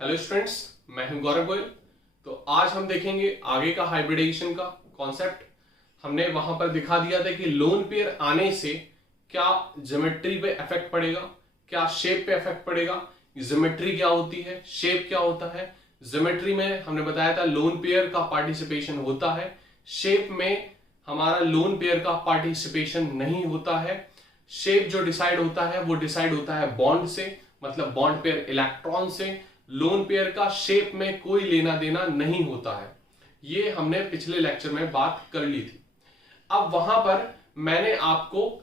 Hello students, मैं हूं गौरव गोयल। तो आज हम देखेंगे आगे का हाइब्रिडाइजेशन का कॉन्सेप्ट। हमने वहां पर दिखा दिया था कि लोन पेयर आने से क्या ज्योमेट्री पे इफेक्ट पड़ेगा, क्या शेप पे इफेक्ट पड़ेगा। ज्योमेट्री क्या होती है, शेप क्या होता है। ज्योमेट्री में हमने बताया था लोन पेयर का पार्टिसिपेशन होता है, शेप में हमारा लोन पेयर का पार्टिसिपेशन नहीं होता है। शेप जो डिसाइड होता है वो डिसाइड होता है बॉन्ड से, मतलब बॉन्ड पेयर इलेक्ट्रॉन से। लोन पेयर का शेप में कोई लेना देना नहीं होता है। ये हमने पिछले लेक्चर में बात कर ली थी। अब वहां पर मैंने आपको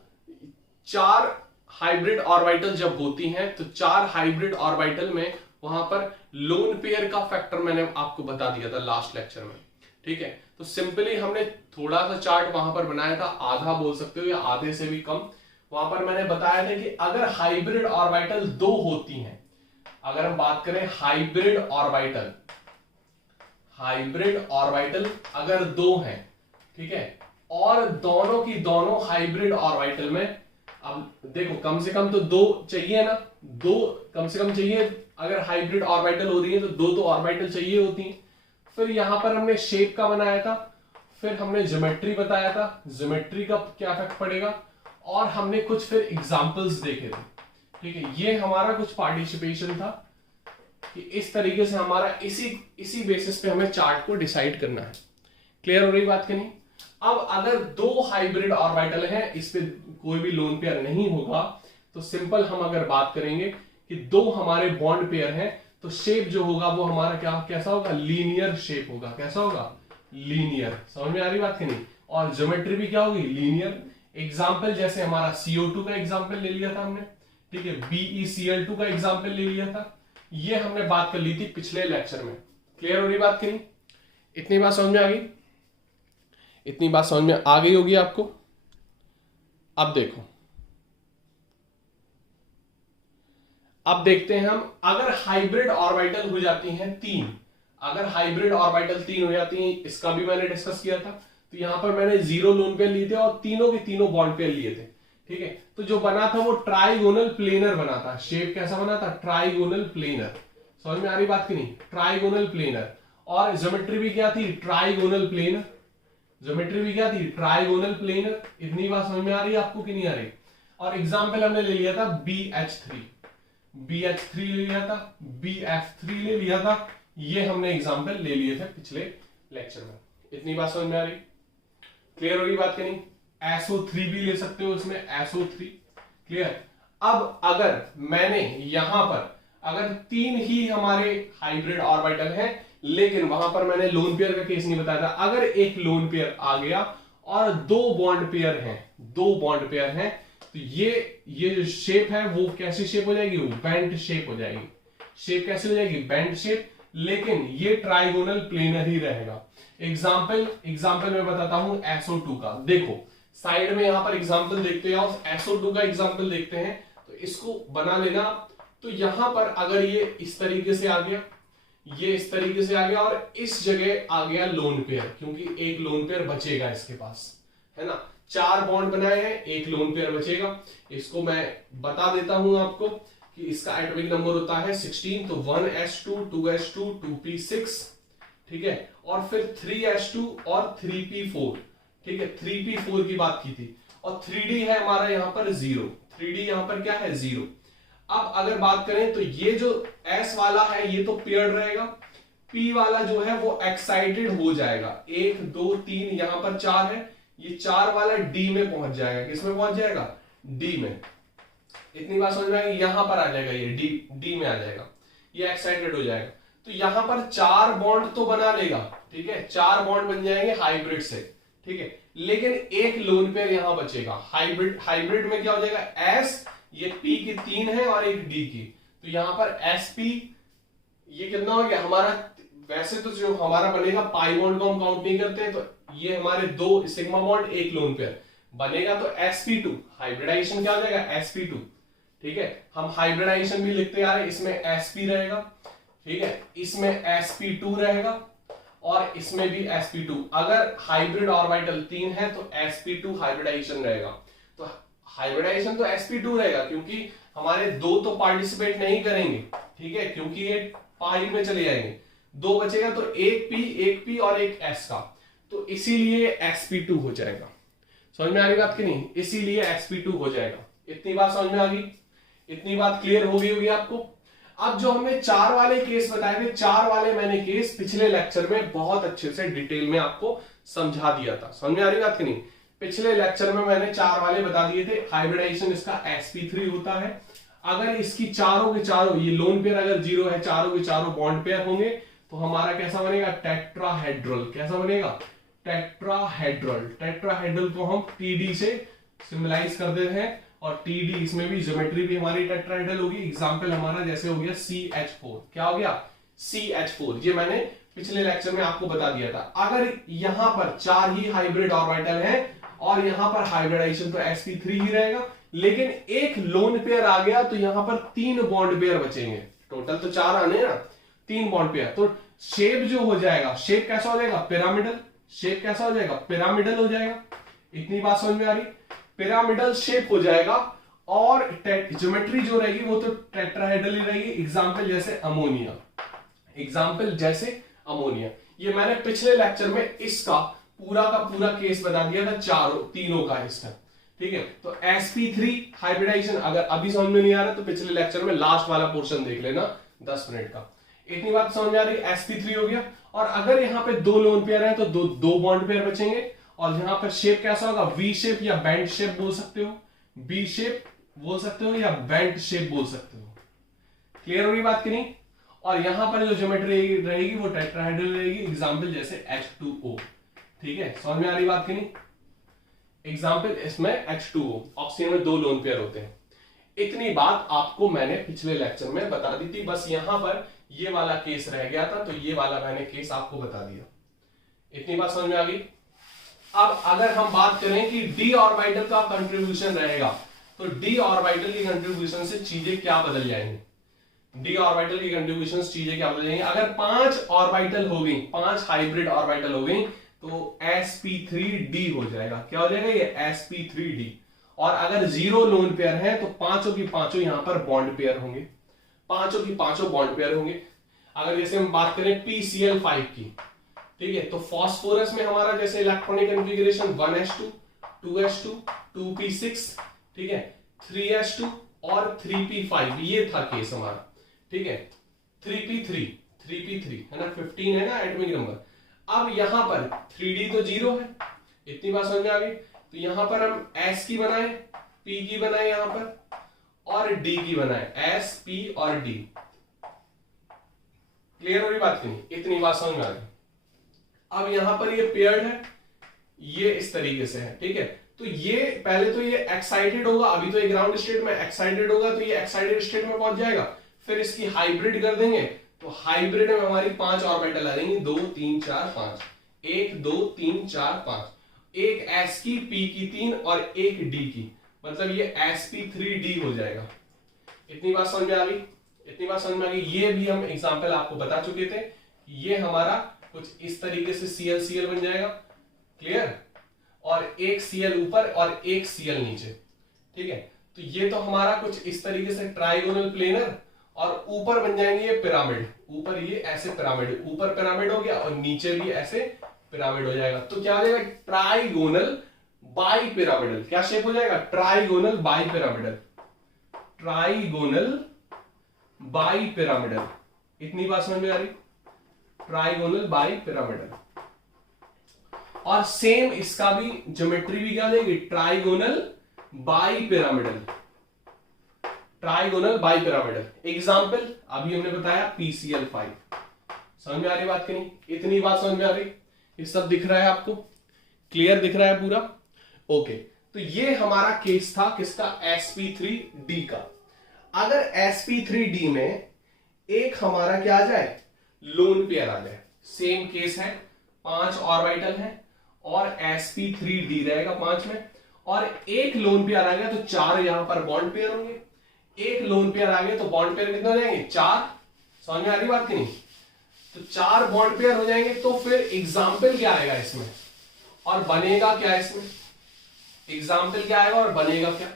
चार हाइब्रिड ऑर्बिटल जब होती हैं तो चार हाइब्रिड ऑर्बिटल में वहां पर लोन पेयर का फैक्टर मैंने आपको बता दिया था लास्ट लेक्चर में। ठीक है, तो सिंपली हमने थोड़ा सा चार्ट वहां पर बनाया था, आधा बोल सकते हो या आधे से भी कम। वहां पर मैंने बताया था कि अगर हाइब्रिड ऑर्बिटल दो होती हैं, अगर हम बात करें हाइब्रिड ऑर्बिटल अगर दो हैं, ठीक है, और दोनों की दोनों हाइब्रिड ऑर्बिटल में, अब देखो कम से कम तो दो चाहिए ना, दो कम से कम चाहिए। अगर हाइब्रिड ऑर्बिटल हो रही है तो दो तो ऑर्बिटल चाहिए होती हैं। फिर यहां पर हमने शेप का बनाया था, फिर हमने ज्योमेट्री बताया था, ज्योमेट्री का क्या इफेक्ट पड़ेगा, और हमने कुछ फिर एग्जांपल्स देखे थे। ठीक है, ये हमारा कुछ पार्टिसिपेशन था कि इस तरीके से हमारा इसी बेसिस पे हमें चार्ट को डिसाइड करना है। क्लियर हो रही बात कि नहीं। अब अगर दो हाइब्रिड ऑर्बिटल हैं, इस पे कोई भी लोन पेयर नहीं होगा, तो सिंपल हम अगर बात करेंगे कि दो हमारे बॉन्ड पेयर हैं, तो शेप जो होगा वो हमारा कैसा होगा, लीनियर शेप होगा। कैसा होगा, लीनियर। समझ में आ रही बात कि नहीं। और ज्योमेट्री भी क्या होगी, लीनियर। एग्जाम्पल जैसे हमारा CO2 का एग्जाम्पल ले लिया था हमने, ठीक है, BeCl2 का एग्जाम्पल ले लिया था। ये हमने बात कर ली थी पिछले लेक्चर में। क्लियर हो रही बात कि नहीं। इतनी बात समझ में आ गई, इतनी बात समझ में आ गई होगी आपको। अब देखो, अब देखते हैं हम, अगर हाइब्रिड ऑर्बिटल हो जाती हैं तीन, अगर हाइब्रिड ऑर्बिटल तीन हो जाती हैं, इसका भी मैंने डिस्कस किया था। तो यहां पर मैंने जीरो लोन पेयर लिए थे और तीनों के तीनों बॉन्ड पेयर लिए थे। ठीक है, तो जो बना था वो ट्राइगोनल प्लेनर बना था। शेप कैसा बना था, ट्राइगोनल प्लेनर। समझ में आ रही बात की नहीं, ट्राइगोनल प्लेनर। और ज्योमेट्री भी क्या थी, ट्राइगोनल प्लेनर। ज्योमेट्री भी क्या थी, ट्राइगोनल प्लेनर। इतनी बात समझ में आ रही है आपको कि नहीं आ रही। और एग्जाम्पल हमने ले लिया था BH3 ले लिया था, BF3 ले लिया था। ये हमने एग्जाम्पल ले लिए थे पिछले लेक्चर में। इतनी बात समझ में आ रही, क्लियर हो रही बात कि नहीं। SO3 भी ले सकते हो इसमें, SO3। क्लियर। अब अगर मैंने यहां पर अगर तीन ही हमारे हाइब्रिड ऑर्बिटल हैं, लेकिन वहां पर मैंने लोन पेयर का केस नहीं बताया था। अगर एक लोन पेयर आ गया और दो बॉन्ड पेयर हैं, तो ये जो शेप है वो कैसी शेप हो जाएगी, वो बेंट शेप हो जाएगी। शेप कैसी हो जाएगी, बेंट शेप, लेकिन ये ट्राइगोनल प्लेनर ही रहेगा। एग्जाम्पल मैं बताता हूं SO2 का। देखो साइड में यहां पर एग्जाम्पल देखते हैं, SO2 का एग्जाम्पल देखते हैं, तो इसको बना लेना। तो यहां पर अगर ये इस तरीके से आ गया, ये इस तरीके से आ गया, और इस जगह आ गया लोन पेयर, क्योंकि एक लोन पेयर बचेगा इसके पास, है ना। चार बॉन्ड बनाए हैं, एक लोन पेयर बचेगा। इसको मैं बता देता हूं आपको कि इसका एटॉमिक नंबर होता है 16। तो 1s2 2s2 2p6, ठीक है, और फिर 3s2 और 3p4। ठीक है, 3p4 की बात की थी। और 3d है हमारा यहां पर 0, 3d यहां पर क्या है, 0। अब अगर बात करें तो ये जो S वाला है ये तो पेयर्ड रहेगा, P वाला जो है वो एक्साइटेड हो जाएगा। 1 2 3 यहां पर 4 है, ये 4 वाला D में पहुंच जाएगा। किस में पहुंच जाएगा, D में। इतनी बात समझ में आएगी, यहां पर आ जाएगा, ये D में आ जाएगा, ये एक्साइटेड हो जाएगा। तो यहां पर 4 बॉन्ड तो बना लेगा, ठीक है, 4 बॉन्ड बन जाएंगे हाइब्रिड से, ठीक है, लेकिन एक लोन पेयर यहां बचेगा। हाइब्रिड में क्या हो जाएगा, S, ये P की 3 है और एक D की, तो यहां पर SP, ये कितना हो गया हमारा। वैसे तो जो हमारा बनेगा पाई बॉन्ड को हम काउंट नहीं करते हैं, तो ये हमारे 2 सिग्मा बॉन्ड, एक लोन पेयर बनेगा, तो sp2 हाइब्रिडाइजेशन क्या हो जाएगा, sp2। ठीक है, हम हाइब्रिडाइजेशन भी लिखते आ रहे हैं, इसमें sp रहेगा, ठीक है, इसमें sp2 रहेगा, और इसमें भी sp2। अगर हाइब्रिड ऑर्बिटल 3 है तो sp2 हाइब्रिडाइजेशन रहेगा। तो हाइब्रिडाइजेशन तो sp2 रहेगा, क्योंकि हमारे दो तो पार्टिसिपेट नहीं करेंगे, ठीक है, क्योंकि ये पाई में चले जाएंगे, 2 बचेगा तो एक पी और एक एस का, तो इसीलिए sp2 हो जाएगा। समझ में आ रही बात कि नहीं, इसीलिए sp2 हो जाएगा। इतनी बात समझ में आ गई, इतनी बात क्लियर हो गई होगी आपको। अब जो हमने 4 वाले केस बताए थे, 4 वाले मैंने केस पिछले लेक्चर में बहुत अच्छे से डिटेल में आपको समझा दिया था। समझ में आ रही बात कि नहीं, पिछले लेक्चर में मैंने 4 वाले बता दिए थे। हाइब्रिडाइजेशन इसका sp3 होता है। अगर इसकी चारों के चारों, ये लोन पेयर अगर 0 है, चारों के चारों बॉन्ड पेयर होंगे, तो हमारा कैसा बनेगा, टेट्राहेड्रल। कैसा बनेगा, टेट्राहेड्रल। टेट्राहेड्रल को हम TD से सिंबलाइज कर देते हैं, और TD इसमें भी ज्योमेट्री भी हमारी टेट्राहेड्रल होगी। एग्जांपल हमारा जैसे हो गया CH4। क्या हो गया, CH4। ये मैंने पिछले लेक्चर में आपको बता दिया था। अगर यहां पर 4 ही हाइब्रिड ऑर्बिटल हैं और यहां पर हाइब्रिडाइजेशन तो sp3 ही रहेगा, लेकिन एक लोन पेयर आ गया तो यहां पर 3 बॉन्ड पेयर बचेंगे। टोटल तो 4 आने हैं ना, 3 बॉन्ड पेयर। तो शेप जो हो जाएगा, शेप कैसा हो जाएगा, पिरामिडल। शेप कैसा हो जाएगा, पिरामिडल हो जाएगा। इतनी बात समझ में आ रही, पिरामिडल शेप हो जाएगा। और ज्योमेट्री जो रहेगी वो तो टेट्राहेड्रल ही रहेगी। एग्जांपल जैसे अमोनिया, एग्जांपल जैसे अमोनिया। ये मैंने पिछले लेक्चर में इसका पूरा का पूरा केस बता दिया था, तीनों का इसका। ठीक है, तो sp3 हाइब्रिडाइजेशन अगर अभी समझ में नहीं आ रहा तो पिछले लेक्चर में लास्ट वाला पोर्शन देख लेना 10 मिनट का। इतनी बात समझ में आ रही, sp3 हो गया। और अगर यहाँ पे 2 लोन पेयर है तो दो बॉन्ड पेयर बचेंगे। और यहां पर शेप कैसा होगा, वी शेप या बेंट शेप बोल सकते हो, बी शेप बोल सकते हो या बेंट शेप बोल सकते हो। क्लियर हो रही बात की नहीं। और यहां पर जो ज्योमेट्री रहेगी वो टेट्राहेड्रल रहेगी। एग्जांपल जैसे H2O। ठीक है, समझ में आ रही बात की नहीं। एग्जांपल इसमें H2O, ऑक्सीजन में 2 लोन पेयर होते हैं। इतनी बात आपको मैंने पिछले लेक्चर में बता दी थी। बस यहां पर ये वाला केस रह गया था, तो ये वाला मैंने केस आपको बता दिया। इतनी बात समझ में आ गई। अब अगर हम बात करें कि d ऑर्बिटल का कंट्रीब्यूशन रहेगा, तो d ऑर्बिटल की कंट्रीब्यूशन से चीजें क्या बदल जाएंगी, d ऑर्बिटल की कंट्रीब्यूशन से चीजें क्या बदल जाएंगी। अगर 5 ऑर्बिटल हो गई, 5 हाइब्रिड ऑर्बिटल हो गई, तो sp3d हो जाएगा। क्या हो जाएगा, ये sp3d। और अगर 0 लोन पेयर है तो पांचों की पांचों यहां पर बॉन्ड पेयर होंगे, पांचों की पांचों बॉन्ड पेयर होंगे। अगर जैसे हम बात करें PCl5 की, ठीक है, तो फास्फोरस में हमारा जैसे electronic configuration 1s2, 2s2, 2p6, ठीक है, 3s2 और 3p5, ये था केस हमारा। ठीक है, 3p3 है ना, 15 है ना एटॉमिक नंबर। अब यहां पर 3d तो 0 है। इतनी बात समझ में आ गई। तो यहां पर हम s की बनाए, p की बनाए यहां पर, और d की बनाए, s, p और d। क्लियर हो रही बात की नहीं, इतनी बात समझ में आ गई। अब यहां पर ये पेयर्ड है, ये इस तरीके से है। ठीक है, तो ये पहले तो ये एक्साइटेड होगा, अभी तो ये ग्राउंड स्टेट में एक्साइटेड होगा, तो ये एक्साइटेड स्टेट में पहुंच जाएगा। फिर इसकी हाइब्रिड कर देंगे, तो हाइब्रिड में हमारी 5 ऑर्बिटल आ जाएंगी, 2 3 4 5, 1 2 3 4 5, एक s की, p की 3 और एक d की, मतलब ये sp3d हो जाएगा। इतनी बात समझ में आ गई, इतनी बात समझ में आ गई। ये भी हम एग्जांपल आपको बता चुके थे। ये हमारा कुछ इस तरीके से ClCl बन जाएगा। क्लियर, और एक Cl ऊपर और एक Cl नीचे। ठीक है, तो ये तो हमारा कुछ इस तरीके से ट्राइगोनल प्लेनर, और ऊपर बन जाएंगे ये पिरामिड। ऊपर ये ऐसे पिरामिड, ऊपर पिरामिड हो गया और नीचे भी ऐसे पिरामिड हो जाएगा। तो क्या हो जाएगा, ट्राइगोनल बाई पिरामिडल। क्या शेप हो जाएगा, trigonal bi pyramidal, trigonal bi pyramidal. इतनी बात समझ में आ रही, ट्राइगोनल बाई पिरामिडल। और सेम इसका भी ज्योमेट्री भी क्या देगी, trigonal bi pyramidal, trigonal bi pyramidal. Example अभी हमने बताया PCl5। समझ में आ रही बात की नहीं, इतनी बात समझ में आ रही, ये सब दिख रहा है आपको, क्लियर दिख रहा है पूरा। ओके, तो ये हमारा केस था किसका, sp3d का। अगर sp3d में एक हमारा क्या आ जाए, लोन पेयर आ जाए, सेम केस है, 5 ऑर्बिटल है और sp3d रहेगा 5 में, और एक लोन पेयर आ गया तो 4 यहां पर बॉन्ड पेयर होंगे। एक लोन पेयर आ गया तो बॉन्ड पेयर कितने हो जाएंगे, 4। समझ में आ रही बात की नहीं, तो 4 बॉन्ड पेयर हो जाएंगे। तो फिर एग्जाम्पल क्या आएगा इसमें और बनेगा क्या, इसमें एग्जाम्पल क्या आएगा और बनेगा क्या,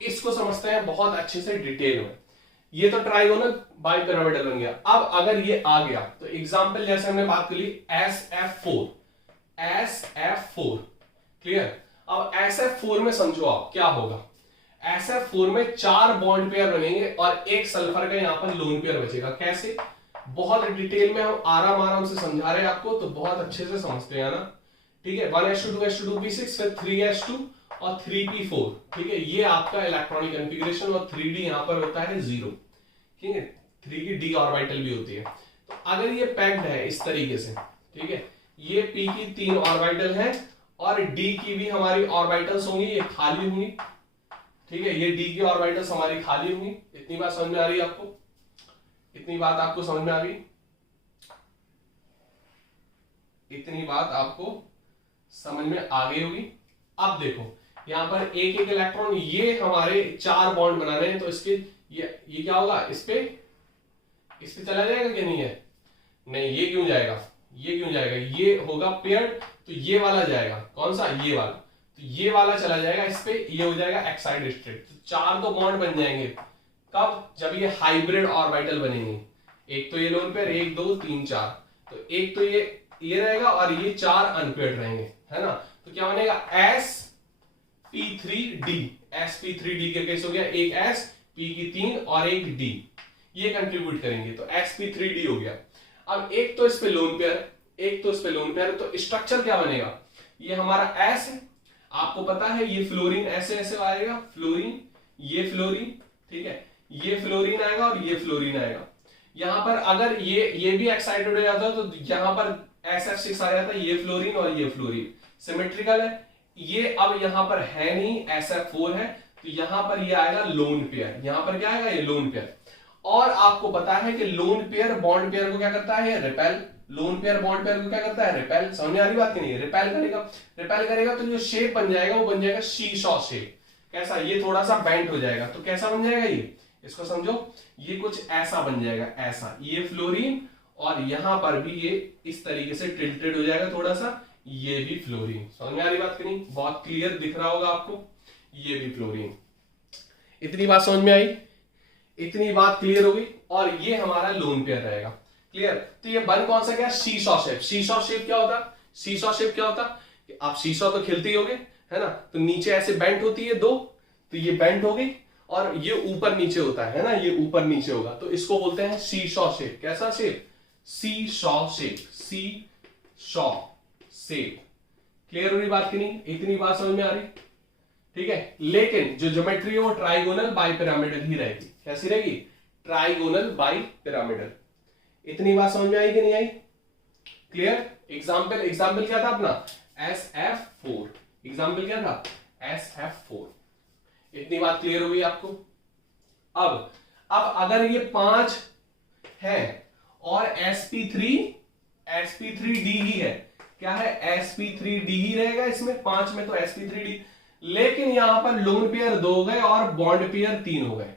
इसको समझते हैं बहुत अच्छे से डिटेल में। ये तो ट्राइगोनल बाइपिरामिडल बन गया। अब अगर ये आ गया तो एग्जांपल जैसे हमने बात कर ली SF4, SF4 क्लियर। अब SF4 में समझो आप क्या होगा, SF4 में 4 बॉन्ड पेयर बनेंगे और एक सल्फर का यहां पर लोन पेयर बचेगा। कैसे, बहुत डिटेल में हम आराम से समझा रहे हैं आपको, तो बहुत अच्छे से समझते हैं ना, ठीक है। 1s2 2s2 2p6 फिर 3s2 और 3p4, ठीक है। ये आपका इलेक्ट्रॉनिक कॉन्फ़िगरेशन और 3d यहां पर होता है 0, ठीक है। 3 की d ऑर्बिटल भी होती है। तो अगर ये पैक्ड है इस तरीके से, ठीक है, ये p की 3 ऑर्बिटल है और d की भी हमारी ऑर्बिटल्स होंगी, ये खाली होंगी, ठीक है। ये d की ऑर्बिटल्स हमारी खाली होंगी। इतनी बात समझ में आ रही है आपको? इतनी बात आपको समझ में आ गई? इतनी बात आपको समझ में आ गई होगी। अब देखो यहां पर एक एक इलेक्ट्रॉन, ये हमारे 4 बॉन्ड बना रहे हैं, तो इसके ये क्या होगा, इस पे चला जाएगा कि नहीं है? नहीं, ये क्यों जाएगा, ये क्यों जाएगा, ये होगा पेयर्ड, तो ये वाला जाएगा, कौन सा, ये वाला, तो ये वाला चला जाएगा इस पे, ये हो जाएगा एक्साइड स्टेट। तो 4 तो बॉन्ड बन जाएंगे कब, जब ये हाइब्रिड ऑर्बिटल बनेंगे। एक तो ये लोन पेयर, 1 2 3 4, तो एक तो ये रहेगा और ये 4 अनपेयर्ड रहेंगे, है ना। तो क्या बनेगा, sp3d, sp3d के केस हो गया, एक s, p की 3 और एक d, ये कंट्रीब्यूट करेंगे, तो sp3d हो गया। अब एक तो इस पे लोन पेयर, एक तो इस पे लोन पेयर, तो स्ट्रक्चर क्या बनेगा, ये हमारा s है, आपको पता है ये फ्लोरीन ऐसे ऐसे आएगा, फ्लोरीन, ये फ्लोरीन, ठीक है, ये फ्लोरीन आएगा और ये फ्लोरीन आएगा। यहां पर अगर ये भी एक्साइटेड हो जाता है तो यहां पर SF6 आ जाता है, ये फ्लोरीन और ये फ्लोरीन सिमेट्रिकल है। ये अब यहां पर है नहीं, SF4 है, तो यहां पर ये आएगा लोन पेयर, यहां पर क्या आएगा, ये लोन पेयर। और आपको पता है कि लोन पेयर बॉन्ड पेयर को क्या करता है, repel, lone pair bond pair को क्या करता है, रिपेल। समझ में आ रही बात की नहीं, रिपेल करेगा, रिपेल करेगा तो जो शेप बन जाएगा वो बन जाएगा सी-सॉ शेप। कैसा, ये थोड़ा सा बेंड हो जाएगा, तो कैसा बन जाएगा, ये इसको समझो, ये कुछ ऐसा बन जाएगा, ऐसा, ये फ्लोरीन और यहां पर भी ये इस तरीके से टिल्टेड हो जाएगा थोड़ा सा, ये भी फ्लोरीन। समझ में आ रही बात की नहीं, बहुत क्लियर दिख रहा होगा आपको, ये भी फ्लोरीन। इतनी बात समझ में आई, इतनी बात क्लियर हो गई। और ये हमारा लोन पेयर रहेगा, क्लियर। तो ये बन कौन सा गया, सी-सॉ शेप। सी-सॉ शेप क्या होता, सी-सॉ शेप क्या होता, आप सी-सॉ तो खेलते ही होगे, है ना। तो नीचे ऐसे बेंट होती है 2, तो ये बेंट हो गई और ये ऊपर नीचे होता है ना, ये ऊपर नीचे होगा, तो इसको बोलते हैं सी-सॉ शेप। कैसा शेप, सी-सॉ शेप, सी-सॉ शेप। क्लियर हो रही बात की नहीं, इतनी बात समझ में आ रही, ठीक है। लेकिन जो ज्योमेट्री है वो ट्राइगोनल बाइपिरामिडल ही रहेगी। कैसी रहेगी, ट्राइगोनल बाइपिरामिडल। इतनी बात समझ में आई कि नहीं आई, क्लियर। एग्जाम्पल क्या था अपना, SF4, एग्जाम्पल क्या था, SF4। इतनी बात क्लियर हो गई आपको। अब अगर ये 5 है और sp3d ही है, क्या है, sp3d ही रहेगा इसमें, 5 में तो sp3d। लेकिन यहां पर लोन पेयर 2 हो गए और बॉन्ड पेयर 3 हो गए,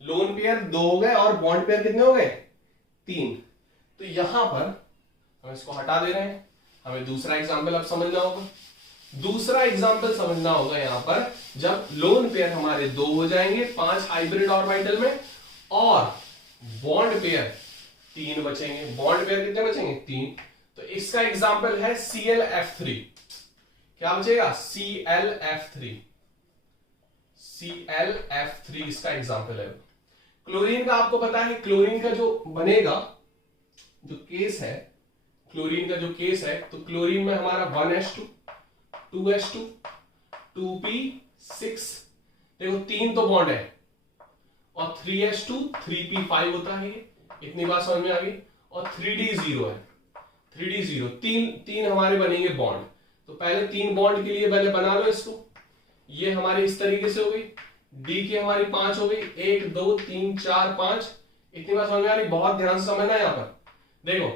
लोन पेयर 2 हो गए और बॉन्ड पेयर कितने हो गए, 3। तो यहां पर हम इसको हटा दे रहे हैं, हमें दूसरा एग्जाम्पल अब समझना होगा। दूसरा एग्जाम्पल समझना होगा यहां पर, जब लोन पेयर हमारे 2 हो जाएंगे 5 हाइब्रिड ऑर्बिटल में और बॉन्ड पेयर 3 बचेंगे। बॉन्ड पेयर कितने बचेंगे, 3। तो इसका एग्जाम्पल है ClF3। क्या बचेगा, ClF3, ClF3 इसका एग्जाम्पल है। क्लोरीन का आपको पता है, क्लोरीन का जो बनेगा, जो केस है, क्लोरीन का जो केस है, तो क्लोरीन में हमारा 1s2 2s2 2p6, देखो 3 तो बॉन्ड है और 3s2 3p5 होता है ये। इतनी बात समझ में आ गई। और 3d 0 है, 3d 0, तीन हमारे बनेंगे बॉन्ड। तो पहले 3 बॉन्ड के लिए पहले बना लो इसको, ये हमारी इस तरीके से हो गई, d की हमारी 5 हो गई, 1 2 3 4 5। इतनी बात समझ में आ रही, बहुत ध्यान से समझना है। यहां पर देखो,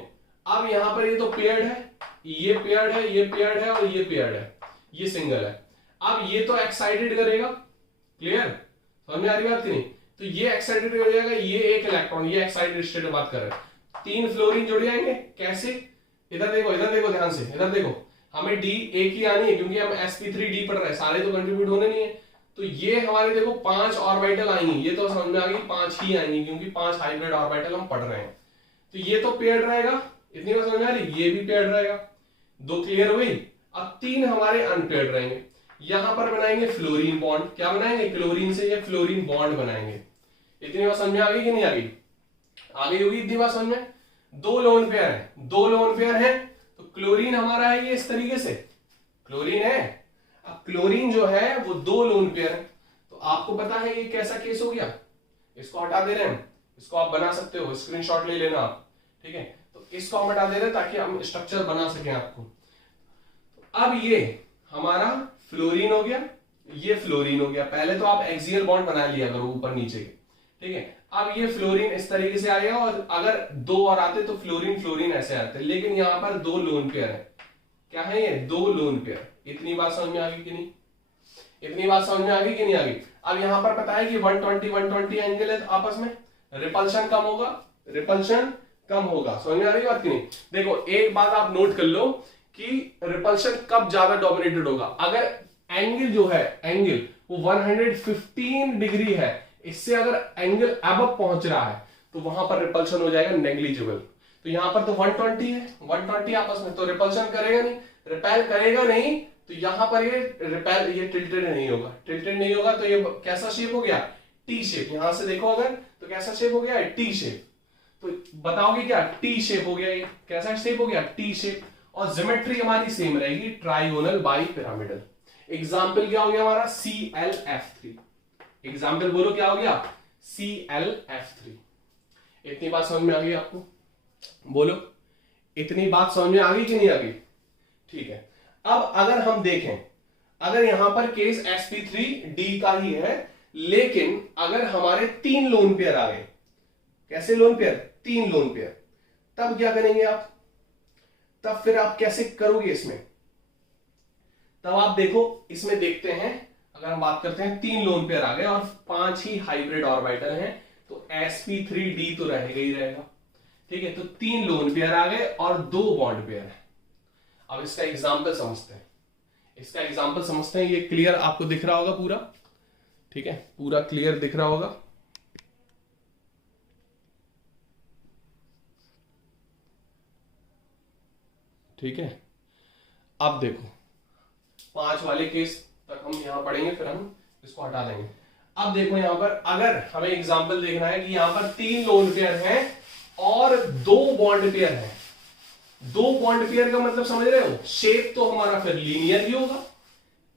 अब यहां पर ये तो पेयर्ड है, ये पेयर्ड है, ये पेयर्ड है और ये पेयर्ड है, ये सिंगल है। अब ये तो एक्साइटेड करेगा, क्लियर, समझ में आ रही बात की नहीं। तो ये एक्साइटेड हो जाएगा, ये एक इलेक्ट्रॉन, ये एक्साइटेड स्टेट में बात कर रहे हैं। 3 फ्लोरीन जुड़ जाएंगे, कैसे, इधर देखो ध्यान से, इधर देखो, हमें D एक ही आनी है क्योंकि हम sp3d पढ़ रहे हैं, सारे तो कंट्रीब्यूट होने नहीं है। तो ये हमारे देखो 5 ऑर्बिटल आएंगी, ये तो समझ में आ गई 5 ही आएंगी क्योंकि 5 हाइब्रिड ऑर्बिटल हम पढ़ रहे हैं। तो ये तो पेयर्ड रहेगा, इतनी बात समझ में आ रही, ये भी पेयर्ड रहेगा, 2 क्लियर हो गई। अब 3 हमारे अनपेयर्ड रहेंगे, यहां पर बनाएंगे फ्लोरीन बॉन्ड, क्या बनाएंगे, क्लोरीन से ये फ्लोरीन बॉन्ड बनाएंगे। इतनी बात समझ में आ गई कि नहीं आ गई, आ गई होगी इतनी बात समझ में। 2 लोन पेयर है, 2 लोन पेयर है, तो क्लोरीन हमारा है ये इस तरीके से, क्लोरीन है। अब क्लोरीन जो है वो 2 लोन पेयर है, तो आपको पता है ये कैसा केस हो गया, इसको हटा दे रहे हैं, इसको आप बना सकते हो, स्क्रीनशॉट ले लेना आप, ठीक है। तो इसको हम हटा दे रहे हैं ताकि हम स्ट्रक्चर बना सकें आपको। तो अब ये हमारा फ्लोरीन हो गया, ये फ्लोरीन हो गया। पहले तो आप एक्सियल बॉन्ड बना लिया करो ऊपर नीचे के, ठीक है। अब ये फ्लोरीन इस तरीके से आएगा, और अगर 2 और आते तो फ्लोरीन फ्लोरीन ऐसे आते, लेकिन यहां पर 2 लोन पेयर है, क्या है ये, 2 लोन पेयर। इतनी बात समझ में आ गई कि नहीं, इतनी बात समझ में आ गई कि नहीं आ गई। अब यहां पर पता है कि 120 एंगल है, तो आपस में रिपल्शन कम होगा, रिपल्शन कम होगा, समझ में आ रही बात कि नहीं। देखो एक बात आप नोट कर लो कि रिपल्शन कब ज्यादा डोमिनेटेड होगा, अगर एंगल जो है, एंगल वो 115 डिग्री है, इससे अगर एंगल अब पहुंच रहा है तो वहां पर रिपल्शन हो जाएगा नेग्लिजिबल। तो यहां पर तो 120 है, 120 आपस में, तो रिपल्शन करेगा नहीं, रिपेल करेगा नहीं, तो यहां पर ये रिपेल, ये टिल्टेड नहीं होगा, टिल्टेड नहीं होगा, तो ये कैसा शेप हो गया, टी शेप। यहां से देखो अगर तो कैसा शेप हो गया, टी शेप। तो बताओगे क्या, टी शेप हो गया, ये कैसा शेप हो गया, टी शेप। और ज्योमेट्री हमारी सेम रहेगी, ट्राइगोनल बाई पिरामिडल। एग्जाम्पल क्या हो गया हमारा, ClF3। एग्जाम्पल बोलो क्या हो गया, ClF3। इतनी बात समझ में आ गई आपको, बोलो इतनी बात समझ में आ गई कि नहीं आ गई, ठीक है। अब अगर हम देखें, अगर यहां पर केस sp3d का ही है, लेकिन अगर हमारे 3 लोन पेयर आ गए, कैसे लोन पेयर, 3 लोन पेयर, तब क्या करेंगे आप, तब फिर आप कैसे करोगे इसमें, तब आप देखो इसमें देखते हैं, अगर हम बात करते हैं 3 लोन पेयर आ गए और 5 ही हाइब्रिड ऑर्बिटल हैं, तो sp3d तो रहेगा ही रहेगा, ठीक है। तो 3 लोन पेयर आ गए और 2 बॉन्ड पेयर है। अब इसका एग्जांपल समझते हैं, इसका एग्जांपल समझते हैं। ये क्लियर आपको दिख रहा होगा पूरा, ठीक है, पूरा क्लियर दिख रहा होगा। ठीक है, अब देखो 5 वाले केस तक हम यहां पढ़ेंगे, फिर हम इसको हटा देंगे। अब देखो यहां पर अगर हमें एग्जांपल देखना है कि यहां पर 3 लोन पेयर हैं और 2 बॉन्ड पेयर हैं। 2 बॉन्ड पेयर का मतलब समझ रहे हो, शेप तो हमारा फिर लीनियर ही होगा।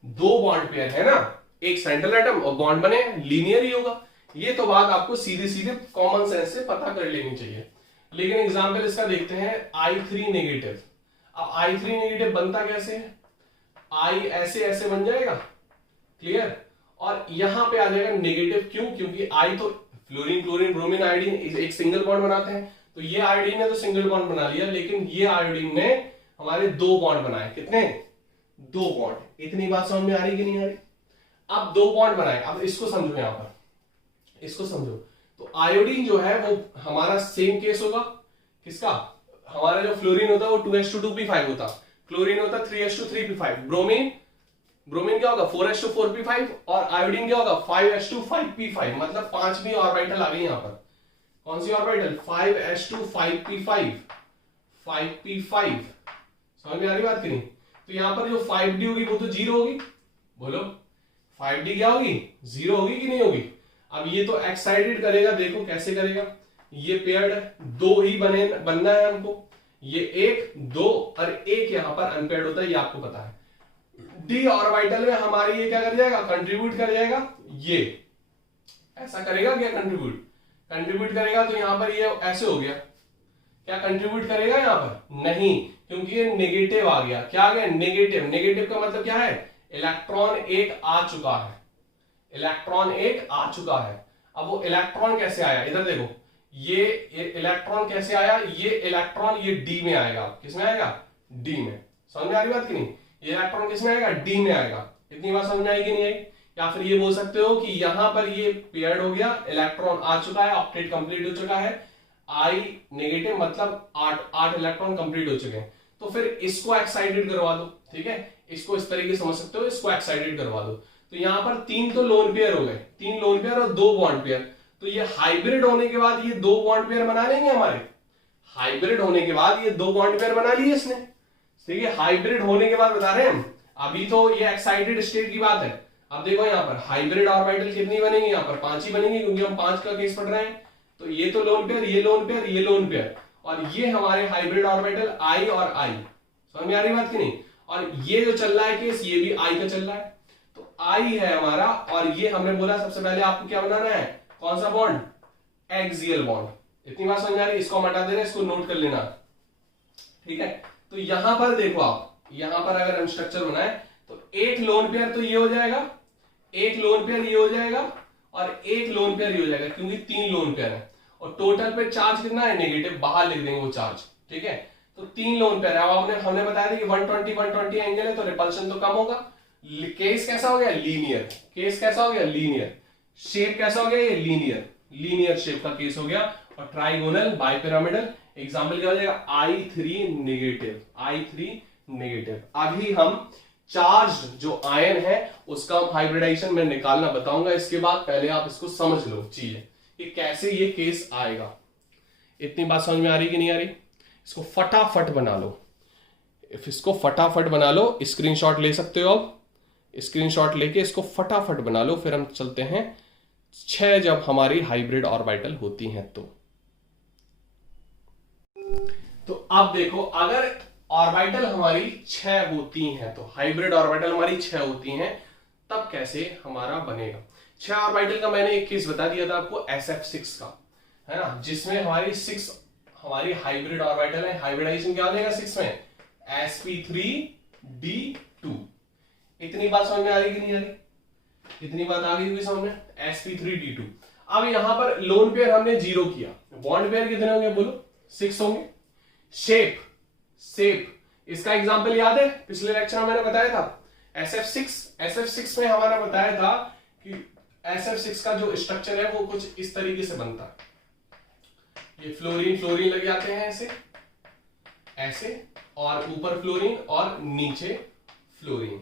2 बॉन्ड पेयर है ना, एक सेंट्रल एटम और बॉन्ड बने, लीनियर ही होगा। ये तो बात आपको सीधे सीधे कॉमन सेंस से पता कर लेनी चाहिए। लेकिन एग्जांपल इसका देखते हैं, I3 नेगेटिव। अब I3 नेगेटिव बनता कैसे है, I ऐसे ऐसे बन जाएगा, क्लियर, और यहां पे आ जाएगा नेगेटिव। क्यों, क्योंकि I तो फ्लोरीन क्लोरीन ब्रोमीन आयोडीन एक सिंगल बॉन्ड बनाते हैं, तो ये आयोडीन ने तो सिंगल बॉन्ड बना लिया, लेकिन ये आयोडीन ने हमारे 2 बॉन्ड बनाए। कितने, 2 बॉन्ड। इतनी बात समझ में आ रही कि नहीं आ रही। अब 2 बॉन्ड बनाए, अब इसको समझो, यहां पर इसको समझो। तो आयोडीन जो है वो हमारा सेम केस होगा, किसका, हमारा जो फ्लोरीन होता है वो 2s2 2p5 होता, क्लोरीन होता 3s2 3p5, ब्रोमीन ब्रोमीन क्या होगा 4s2 4p5, और आयोडीन क्या होगा 5s2 5p5। मतलब 5वीं ऑर्बिटल आ गई यहां पर, कौन सी ऑर्बिटल, 5s2 5p5, 5p5। समझ में आ रही बात की नहीं। तो यहां पर जो 5d होगी वो तो 0 होगी, बोलो 5d क्या होगी, 0 होगी कि नहीं होगी। अब ये तो एक्साइटेड करेगा, देखो कैसे करेगा, ये पेयर्ड 2 ही बनना है हमको, ये 1 2 और 1 यहां पर अनपेयर्ड होता है, ये आपको पता है। डी ऑर्बिटल में हमारी ये क्या कर जाएगा, कंट्रीब्यूट कर जाएगा, ये ऐसा करेगा क्या, कंट्रीब्यूट करेगा। तो यहां पर ये ऐसे हो गया, क्या कंट्रीब्यूट करेगा यहां पर, नहीं, क्योंकि ये नेगेटिव आ गया। क्या आ गया, नेगेटिव। नेगेटिव का मतलब क्या है, इलेक्ट्रॉन 1 आ चुका है, इलेक्ट्रॉन 1 आ चुका है। अब वो इलेक्ट्रॉन कैसे आया, इधर देखो, ये इलेक्ट्रॉन कैसे आया, ये इलेक्ट्रॉन ये डी में आएगा, किसमें आएगा, डी में। समझ में आ रही बात कि नहीं, ये इलेक्ट्रॉन किसमें आएगा, डी में आएगा। इतनी बात समझ में आएगी नहीं आई। या फिर ये बोल सकते हो कि यहां पर ये पेयर्ड हो गया, इलेक्ट्रॉन आ चुका है, ऑक्टेट कंप्लीट हो चुका है, I नेगेटिव मतलब 8 इलेक्ट्रॉन कंप्लीट हो चुके हैं। तो फिर इसको एक्साइटेड करवा दो, ठीक है, इसको इस तरीके समझ सकते हो, इसको एक्साइटेड करवा दो। तो यहां पर 3 तो लोन पेयर हो गए, 3 लोन पेयर और 2 बॉन्ड पेयर। तो ये हाइब्रिड होने के बाद ये 2 बॉन्ड पेयर बना लेंगे हमारे, हाइब्रिड होने के बाद ये 2 बॉन्ड पेयर बना लिए इसने। ठीक है, हाइब्रिड होने के बाद बता रहे हैं हम, अभी तो ये एक्साइटेड स्टेट की बात है। अब देखो यहाँ पर हाइब्रिड ऑर्बिटल कितनी बनेंगी, यहाँ पर 5 ही बनेंगी क्योंकि हम 5 का केस पढ़ रहे हैं। तो ये तो लोन पेयर, ये लोन पेयर, ये लोन पेयर, और ये हमारे हाइब्रिड ऑर्बिटल आई और आई। समझ में आ रही बात की नहीं? और ये जो चल रहा है केस, ये भी आई का चल रहा है। तो आई है हमारा, और ये हमने बोला सबसे पहले आपको क्या बनाना है, कौन सा बॉन्ड, एक्सियल बॉन्ड। इतनी बात समझ आ रही है? इसको हम हटा देना, इसको नोट कर लेना। ठीक है, तो यहां पर देखो आप, यहां पर अगर हम स्ट्रक्चर बनाए तो एक लोन पेयर तो ये हो जाएगा, एक लोन पेयर ये हो जाएगा, और एक लोन पेयर ये हो जाएगा, क्योंकि 3 लोन पेयर है। और टोटल पे चार्ज कितना है, नेगेटिव, बाहर लिख देंगे वो चार्ज। ठीक है, तो 3 लोन पेयर है। अब हमने बताया था कि 120 एंगल है, तो रिपल्शन तो कम होगा। केस कैसा हो गया, लीनियर। केस कैसा हो गया, लीनियर। शेप कैसा हो गया, ये लीनियर, लीनियर शेप का केस हो गया। और ट्राइगोनल बाइपिरामिडल, एग्जाम्पल क्या हो जाएगा, I3 नेगेटिव, I3 नेगेटिव। अभी हम चार्ज जो आयन है उसका हाइब्रिडाइजेशन मैं निकालना बताऊंगा इसके बाद, पहले आप इसको समझ लो चीजें कि कैसे ये केस आएगा। इतनी बात समझ में आ रही कि नहीं आ रही? इसको फटाफट बना लो, इसको फटाफट बना लो, स्क्रीनशॉट ले सकते हो। अब स्क्रीनशॉट लेके इसको फटाफट बना लो, फिर हम चलते हैं 6 जब हमारी हाइब्रिड ऑर्बिटल होती हैं तो अब देखो, अगर ऑर्बिटल हमारी 6 होती हैं, तो हाइब्रिड ऑर्बिटल हमारी 6 होती हैं, तब कैसे हमारा बनेगा। 6 ऑर्बिटल का मैंने एक केस बता दिया था आपको, SF6 का, है ना, जिसमें हमारी 6 हमारी हाइब्रिड ऑर्बिटल है। हाइब्रिडाइजेशन क्या हो जाएगा 6 में, sp3d2। इतनी बात समझ में आ रही कि नहीं आ रही? इतनी बात आ गई होगी समझ में, sp3d2। अब यहां पर लोन पेयर हमने 0 किया, बॉन्ड पेयर कितने होंगे बोलो, 6 होंगे। शेप, शेप इसका एग्जांपल याद है, पिछले लेक्चर में मैंने बताया था SF6 में हमारा बताया था कि SF6 का जो स्ट्रक्चर है वो कुछ इस तरीके से बनता है। ये फ्लोरीन फ्लोरीन लग जाते हैं ऐसे ऐसे, और ऊपर फ्लोरीन और नीचे फ्लोरीन।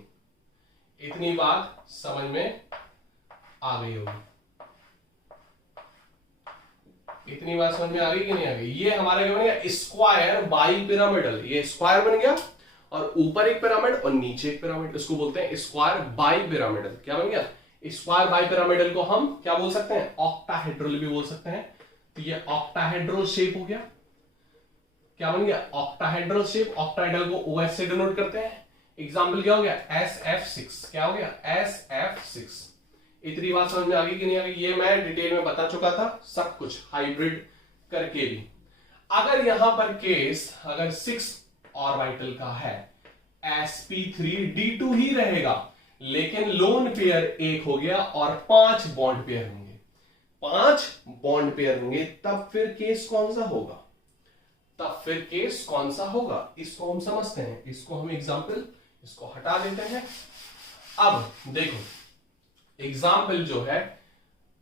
इतनी बात समझ में आ गई होगी? इतनी बात समझ में आ गई कि नहीं आ गई? ये हमारा क्या बन गया, स्क्वायर बाई पिरामिडल। ये स्क्वायर बन गया और ऊपर एक पिरामिड और नीचे एक पिरामिड, इसको बोलते हैं स्क्वायर बाई पिरामिडल। क्या बन गया, स्क्वायर बाई पिरामिडल को हम क्या बोल सकते हैं, ऑक्टाहेड्रल भी बोल सकते हैं। तो ये ऑक्टाहेड्रल शेप हो गया। क्या बन गया, ऑक्टाहेड्रल शेप। ऑक्टाहेड्रल को OH से डिनोट करते हैं। एग्जाम्पल क्या हो गया, SF6। क्या हो गया, SF6। इतनी बात समझ में आ गई कि नहीं आ गई? ये मैं डिटेल में बता चुका था सब कुछ हाइब्रिड करके भी। अगर यहां पर केस अगर 6 ऑर्बिटल का है, sp3d2 ही रहेगा, लेकिन लोन पेयर 1 हो गया और 5 बॉन्ड पेयर होंगे, 5 बॉन्ड पेयर होंगे, तब फिर केस कौन सा होगा, तब फिर केस कौन सा होगा, इसको हम समझते हैं। इसको हम एग्जाम्पल इसको हटा देते हैं। अब देखो एग्जाम्पल जो है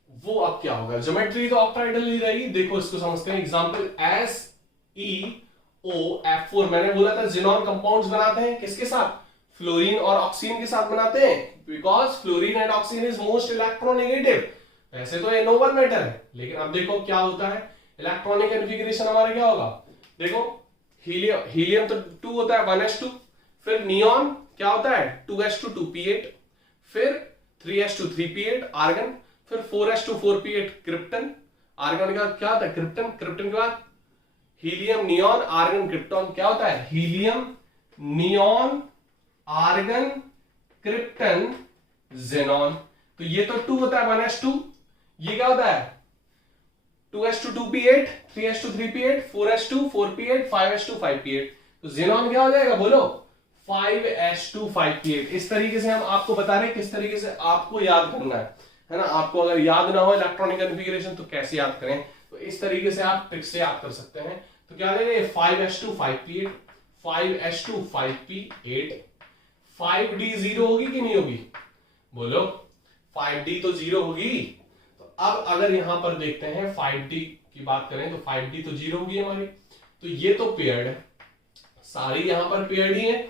वो अब क्या होगा, ज्योमेट्री तो ऑक्टाहेड्रल ही रहेगी। देखो इसको समझते हैं। एग्जाम्पल SeO4, मैंने बोला था जिनॉन कंपाउंड्स बनाते हैं किसके साथ, फ्लोरीन और ऑक्सीजन के साथ बनाते हैं, because fluorine and oxygen is most electronegative. वैसे तो ये नोबल मैटर है, लेकिन अब देखो क्या होता है, इलेक्ट्रॉनिक कॉन्फ़िगरेशन हमारा क्या होगा। देखो हीलियम तो 2 होता है 1s2, फिर नियॉन क्या होता है 2s2 2p8, फिर 3s2 3p8 आर्गन, फिर 4s2 4p8 क्रिप्टन। आर्गन का क्या होता है, क्रिप्टन। क्रिप्टन के बाद हीलियम नियॉन आर्गन क्रिप्टन। क्या होता है, helium neon argon krypton xenon. तो ये तो 2 होता है 1s2, ये क्या होता है 2s2 2p8, 3s2 3p8, 4s2 4p8, 5s2 5p8। तो जेनॉन क्या हो जाएगा बोलो, 5s2 5p8। इस तरीके से हम आपको बता रहे हैं किस तरीके से आपको याद करना है ना। आपको अगर याद ना हो इलेक्ट्रॉनिक कॉन्फ़िगरेशन तो कैसे याद करें, तो इस तरीके से आप ट्रिक से याद कर सकते हैं। तो क्या देंगे 5s2 5p8, 5s2 5p8, 5d 0 होगी कि नहीं होगी बोलो, 5d तो 0 होगी। तो अब अगर यहां पर देखते हैं 5d की बात करें तो 5d तो 0 होगी हमारी। तो ये तो पेयर्ड है, सारी यहां पर पेयर्ड ही है,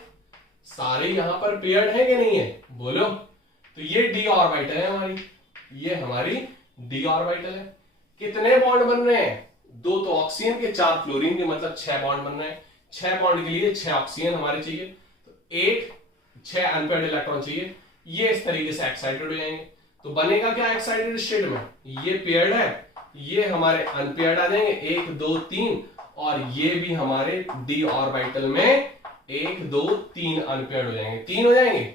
सारे यहां पर पेयर्ड है कि नहीं है बोलो। तो ये डी ऑर्बिटल है हमारी, ये हमारी डी ऑर्बिटल है। कितने बॉन्ड बन रहे हैं? 2 तो ऑक्सीजन के, 4 फ्लोरीन के, मतलब 6 बॉन्ड बन रहे हैं। 6 बॉन्ड के लिए 6 ऑक्सीजन हमारे चाहिए, तो 6 अनपेयर्ड इलेक्ट्रॉन चाहिए। ये इस तरीके से एक्साइटेड हो जाएंगे, तो बनेगा क्या एक्साइटेड स्टेट में? ये पेयर्ड है, ये हमारे अनपेयर्ड आ जाएंगे, 1 2 3, और ये भी हमारे डी ऑर्बिटल में 1 2 3 अनपेयर्ड हो जाएंगे। 3 हो जाएंगे,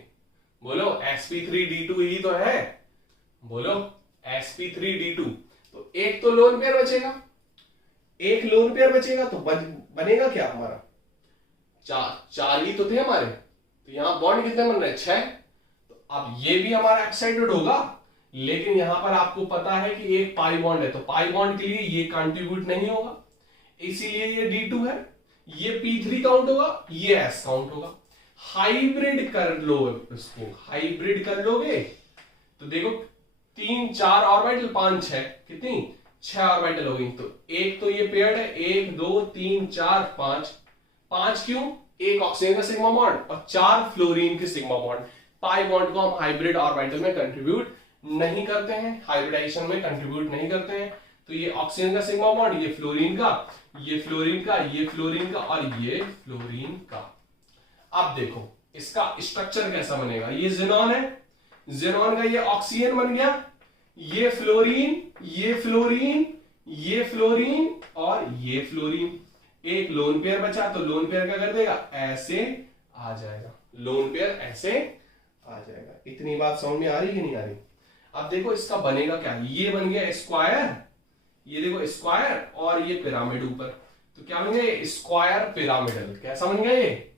बोलो sp3d2 ही तो है, बोलो sp3d2। तो एक तो लोन पेयर बचेगा, एक लोन पेयर बचेगा, तो बनेगा क्या हमारा? 4 ही तो थे हमारे, तो यहां बॉन्ड कितने बन रहे हैं? 6। तो अब ये भी हमारा एक्साइटेड होगा, लेकिन यहां पर आपको पता है कि एक पाई बॉन्ड है, तो पाई बॉन्ड के लिए ये कंट्रीब्यूट नहीं होगा, इसीलिए ये D2 है। ये P3 काउंट होगा, ये S काउंट होगा। हाइब्रिड कर लो इसको, हाइब्रिड कर लोगे तो देखो 3 4 ऑर्बिटल, 5 6, कितनी? 6 ऑर्बिटल हो गई। तो एक तो ये पेयर्ड है, 1 2 3 4 5। 5 क्यों? एक ऑक्सीजन का सिग्मा बॉन्ड और 4 फ्लोरीन के सिग्मा बॉन्ड। पाई बॉन्ड को हम हाइब्रिड ऑर्बिटल में कंट्रीब्यूट नहीं करते हैं, हाइब्रिडाइजेशन में कंट्रीब्यूट नहीं करते हैं। तो ये ऑक्सीजन का सिग्मा बॉन्ड, ये फ्लोरीन का, ये फ्लोरीन का, ये फ्लोरीन का, और ये फ्लोरीन का। अब देखो इसका स्ट्रक्चर कैसा बनेगा। ये ज़ेनॉन है, ज़ेनॉन का ये ऑक्सीजन बन गया, ये फ्लोरीन, ये फ्लोरीन, ये फ्लोरीन और ये फ्लोरीन। एक लोन पेयर बचा, तो लोन पेयर क्या कर देगा? ऐसे आ जाएगा, लोन पेयर ऐसे आ जाएगा। इतनी बात समझ में आ रही कि नहीं आ रही? अब देखो इसका बनेगा क्या। ये बन गया स्क्वायर, ये देखो स्क्वायर, और ये पिरामिड ऊपर, तो क्या बन गया? Square pyramidal. कैसा बन गया ये?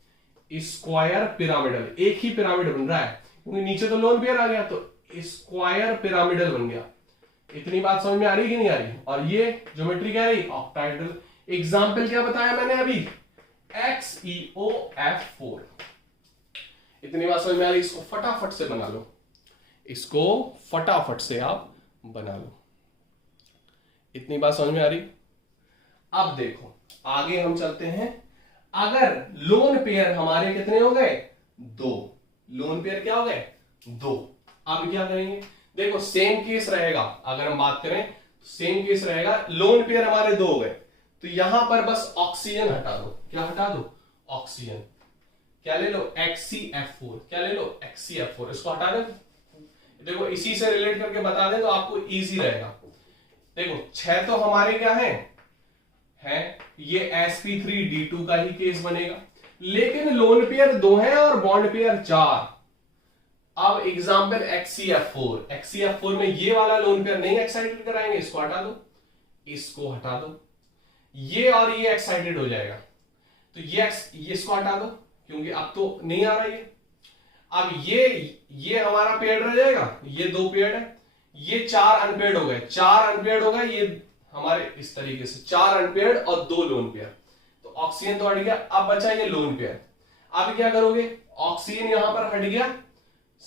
Square pyramidal. एक ही पिरामिड बन रहा है क्योंकि नीचे तो लोन पेयर आ गया, तो स्क्वायर पिरामिडल बन गया। इतनी बात समझ में आ रही कि नहीं आ रही? और ये ज्योमेट्री क्या रही? ऑक्टाहेड्रल। एग्जाम्पल क्या बताया मैंने अभी? XeOF4। इतनी बात समझ में आ रही? इसको फटाफट से बना लो, इसको फटाफट से आप बना लो। इतनी बात समझ में आ रही? अब देखो आगे हम चलते हैं। अगर लोन पेयर हमारे कितने हो गए? 2। लोन पेयर क्या हो गए? 2। अब क्या करेंगे? देखो सेम केस रहेगा, अगर हम बात करें तो सेम केस रहेगा। लोन पेयर हमारे 2 हो गए, तो यहां पर बस ऑक्सीजन हटा दो। क्या हटा दो? ऑक्सीजन। क्या ले लो? XeF4। क्या ले लो? XeF4। इसको हटा दे। देखो इसी से रिलेट करके बता दें तो आपको इजी रहेगा। देखो 6 तो हमारे क्या है ये sp3d2 का ही केस बनेगा, लेकिन लोन पेयर 2 है और बॉन्ड पेयर 4। अब एग्जांपल XeF4, XeF4 में ये वाला लोन पेयर नहीं एक्साइटेड कराएंगे, इसको हटा दो, इसको हटा दो, ये और ये एक्साइटेड हो जाएगा, तो ये इसको हटा दो क्योंकि अब तो नहीं आ रहा है। अब ये हमारा पेयर रह जाएगा, ये 2 पेयर है, ये 4 अनपेयर्ड हो गए, 4 अनपेयर्ड हो गए, ये हमारे इस तरीके से 4 अनपेयर्ड और 2 लोन पेयर। तो ऑक्सीजन तो हट गया, अब बचा ये लोन पेयर। अब क्या करोगे? ऑक्सीजन यहां पर हट गया,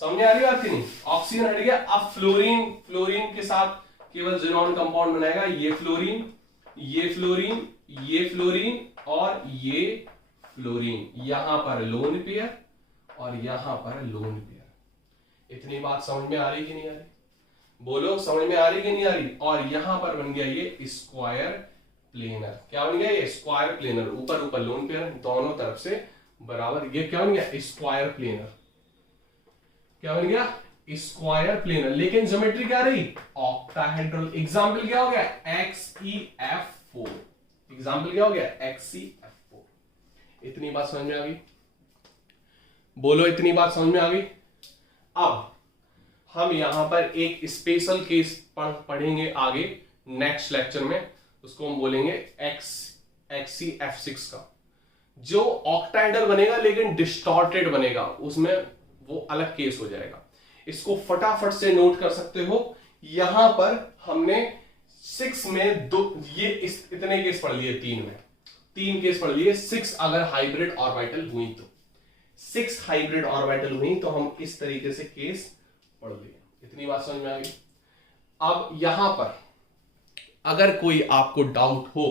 समझ आ रही बात की नहीं? ऑक्सीजन हट गया, अब फ्लोरीन के साथ केवल ज़ेनॉन कंपाउंड बनाएगा। ये फ्लोरीन, ये फ्लोरीन, ये फ्लोरीन और ये फ्लोरीन। यहां पर लोन पेयर और यहां पर लोन पेयर। इतनी बात समझ में आ रही कि नहीं आ रही? बोलो समझ में आ रही कि नहीं आ रही? और यहां पर बन गया ये स्क्वायर प्लेनर। क्या बन गया? ये स्क्वायर प्लेनर। ऊपर ऊपर लोन पेयर, दोनों तरफ से बराबर। ये क्या बन गया? Square planar. क्या बन गया? Square planar. लेकिन ज्योमेट्री क्या रही? ऑक्टाहेड्रल। एग्जाम्पल क्या हो गया? XeF4। एग्जाम्पल क्या हो गया? XeF4। इतनी बात समझ में आ गई? बोलो इतनी बात समझ में आ गई? अब हम यहां पर एक स्पेशल केस पढ़ेंगे आगे नेक्स्ट लेक्चर में, उसको हम बोलेंगे XeF6 का, जो ऑक्टाहेड्रल बनेगा लेकिन डिस्टॉर्टेड बनेगा, उसमें वो अलग केस हो जाएगा। इसको फटाफट से नोट कर सकते हो। यहां पर हमने 6 में 2 ये इतने केस पढ़ लिए, 3 केस पढ़ लिए। 6 अगर हाइब्रिड ऑर्बिटल हुई तो 6 हाइब्रिड ऑर्बिटल हुई तो हम इस तरीके से केस पढ़ लिए। इतनी बात समझ में आ गई? अब यहां पर अगर कोई आपको डाउट हो,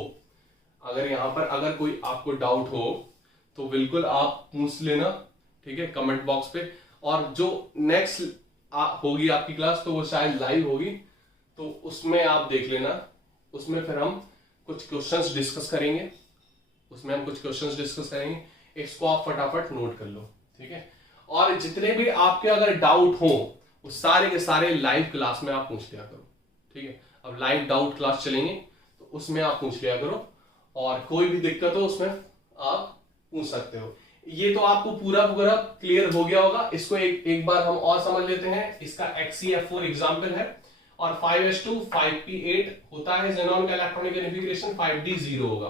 अगर कोई आपको डाउट हो तो बिल्कुल आप पूछ लेना, ठीक है, कमेंट बॉक्स पे। और जो नेक्स्ट होगी आपकी क्लास, तो वो शायद लाइव होगी, तो उसमें आप देख लेना। उसमें फिर हम कुछ क्वेश्चंस डिस्कस करेंगे, इसको आप फटाफट नोट कर लो, ठीक है। और जितने भी आपके अगर डाउट हो वो सारे के सारे लाइव क्लास में आप पूछ लिया करो, ठीक है। अब लाइव डाउट क्लास चलेंगे तो उसमें आप पूछ लिया करो, और कोई भी दिक्कत हो उसमें आप पूछ सकते हो। ये तो आपको पूरा क्लियर हो गया होगा। इसको एक बार हम और समझ लेते हैं। इसका XeF4 एग्जाम्पल है, और 5s2 5p8 होता है जेनॉन का इलेक्ट्रॉनिक कॉन्फ़िगरेशन, 5d 0 होगा,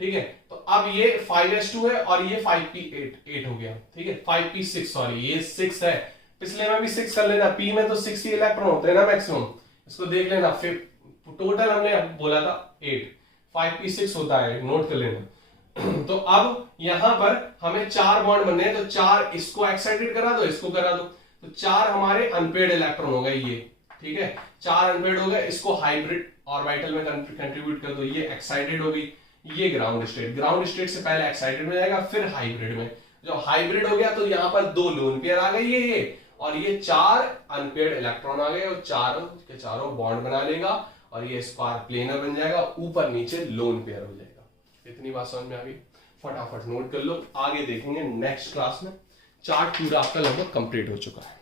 ठीक है। तो अब ये 5s2 है और ये 5p8 हो गया, ठीक है। 5p6 सॉरी, ये 6 है, पिछले में भी 6 कर लेना, p में तो 6 ही इलेक्ट्रॉन होते हैं ना मैक्सिमम, इसको देख लेना। फिर टोटल हमने बोला था 8, 5p6 होता है, नोट कर लेना। तो अब यहां पर हमें 4 बॉन्ड बनने हैं, तो 4 इसको एक्साइटेड करा दो, इसको करा दो, तो 4 हमारे अनपेड इलेक्ट्रॉन हो गए ये, ठीक है। 4 अनपेड हो गए, इसको हाइब्रिड ऑर्बिटल में कंट्रीब्यूट कर दो, ये एक्साइटेड हो गई। ये ग्राउंड स्टेट से पहले एक्साइटेड में जाएगा, फिर हाइब्रिड में। जब हाइब्रिड हो गया तो यहां पर 2 लोन पेयर आ गए ये, और ये 4 अनपेड इलेक्ट्रॉन आ गए, और चारों के चारों बॉन्ड बना लेगा, और ये स्क्वायर प्लेनर बन जाएगा, ऊपर नीचे लोन पेयर हो जाएगा। इतनी बात समझ में आ गई, फटाफट नोट कर लो। आगे देखेंगे नेक्स्ट क्लास में। चार्ट पूरा आपका लगभग कंप्लीट हो चुका है।